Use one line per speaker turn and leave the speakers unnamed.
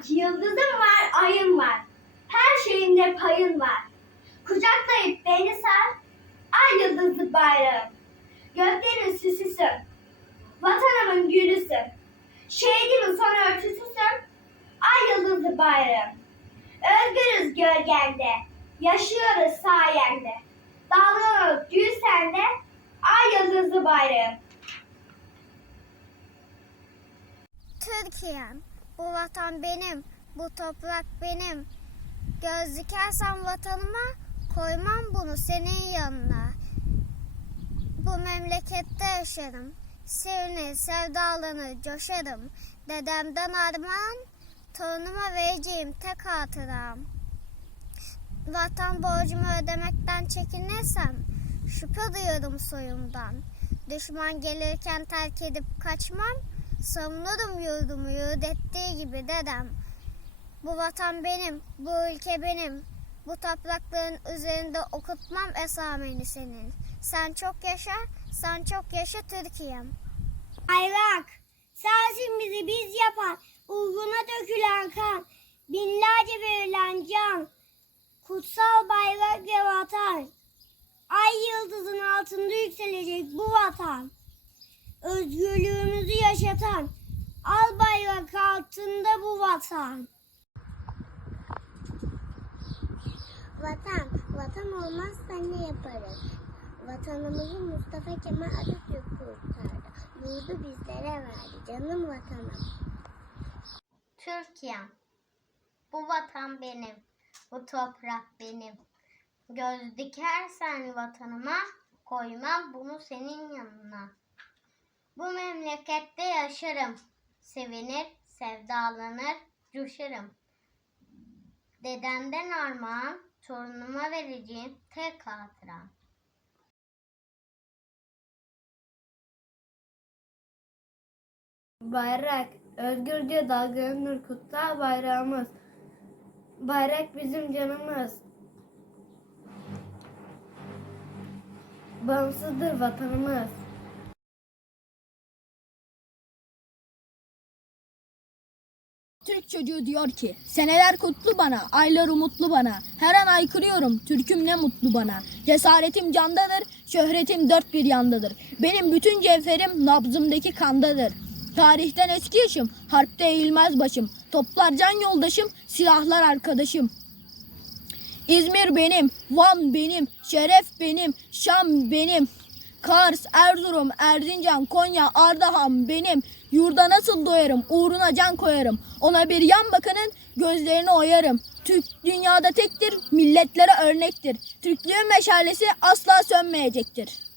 bak yıldızım var, ayım var. Her şeyimde payın var. Kucaklayıp beni sar, ay yıldızlı bayrağım. Göklerin süsüsün, vatanımın gülüsün. Şehidimin son örtüsüsün, ay yıldızlı bayrağım. Özgürüz gölgende, yaşıyoruz sayende. Dalgalanıp gül sende, ay yıldızlı bayrağım.
Türkiye'm, bu vatan benim, bu toprak benim. Göz dikersen vatanıma, koymam bunu senin yanına. Bu memlekette yaşarım, sevinir, sevdalanır, coşarım. Dedemden armağan, torunuma vereceğim tek hatıram. Vatan borcumu ödemekten çekinirsem, şüphe duyarım soyumdan. Düşman gelirken terk edip kaçmam, savunurum yurdumu yurt ettiği gibi dedem. Bu vatan benim, bu ülke benim. Bu toprakların üzerinde okutmam esameni senin. Sen çok yaşa, sen çok yaşa Türkiye'm.
Bayrak, sensin bizi biz yapan, uğruna dökülen kan, binlerce verilen can, kutsal bayrak ve vatan. Ay yıldızın altında yükselecek bu vatan. Özgürlüğümüzü yaşatan, al bayrak altında bu vatan.
Vatan, vatan olmazsa ne yaparız? Vatanımızı Mustafa Kemal Atatürk kurtardı. Yurdu bizlere verdi canım vatanım. Türkiye'm, bu vatan benim, bu toprak benim. Göz dikersen vatanıma, koymam bunu senin yanına. Bu memlekette yaşarım, sevinir, sevdalanır, coşarım. Dedemden armağan, torunuma vereceğim tek hatıram.
Bayrak, özgürce dalgalanır kutsal bayrağımız. Bayrak bizim canımız. Bağımsızdır vatanımız.
Türk çocuğu diyor ki seneler kutlu bana, aylar umutlu bana. Her an aykırıyorum, Türk'üm ne mutlu bana. Cesaretim candadır, şöhretim dört bir yandadır. Benim bütün cevherim nabzımdaki kandadır. Tarihten eski yaşım, harpte eğilmez başım. Toplar can yoldaşım, silahlar arkadaşım. İzmir benim, Van benim, Şeref benim, Şam benim. Kars, Erzurum, Erzincan, Konya, Ardahan benim. Yurda nasıl doyarım, uğruna can koyarım. Ona bir yan bakanın gözlerini oyarım. Türk dünyada tektir, milletlere örnektir. Türklüğün meşalesi asla sönmeyecektir.